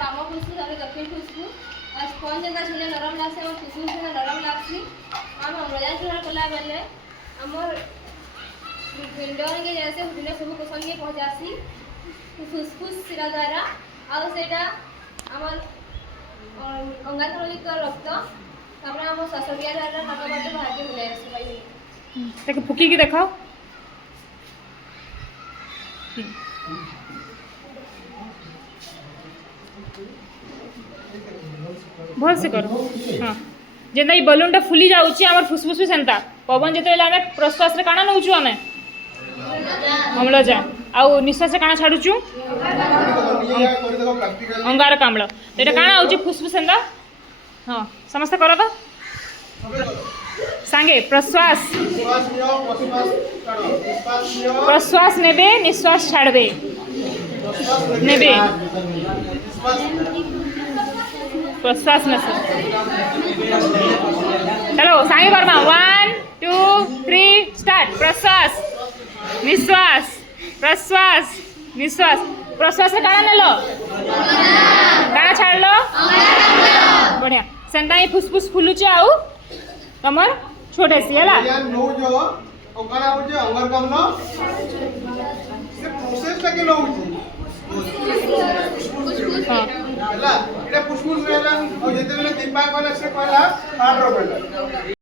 balm फुसफुस और दक्षिण फुसफुस और स्पंज जेनता छुले नरम लागसे और फुसफुस जेनता नरम लागसी हम अम्लजान ग्रहण कला बेले हमर पिंडर के जैसे दिने सब पोषण के पहुंचासी फुसफुस शिरा द्वारा और सेटा हमर अंगारक रक्त तापर हम श्वासक्रिया द्वारा नाकबाटे बाहर के मिले आसे भाई ताके फुकी के देखाओ भल से करो हाँ जेंता ई बलून टा फुली जाउची हमर फुसफुस भी सेंता पवन जेते बेले हमें प्रश्वास रे काना नउचू हमें अम्लजान आउ निश्वास रे काना छाडुचू अंगारक अम्ल तो एटा काना आउची फुसफुस सेंता हाँ समस्त करो तो सांगे प्रश्वास प्रश्वास नेबे निश्वास छाड़बे नेबे प्रश्वास में से चलो सांगे वर्मा 1 2 3 स्टार्ट प्रश्वास निश्वास प्रश्वास निश्वास प्रश्वास से काना नेलो काना छाड़लो बढ़िया सेंता ही फुसफुस फुलुचे आउ कमर छोटे सी है ला नो जो ओकरा हो जे अंगर कम न से प्रोसेस टा के नो हां हला एटा फुसफुस रेलन और जेते बेले 3 पाक वाला से कहला हार्ट रोबेला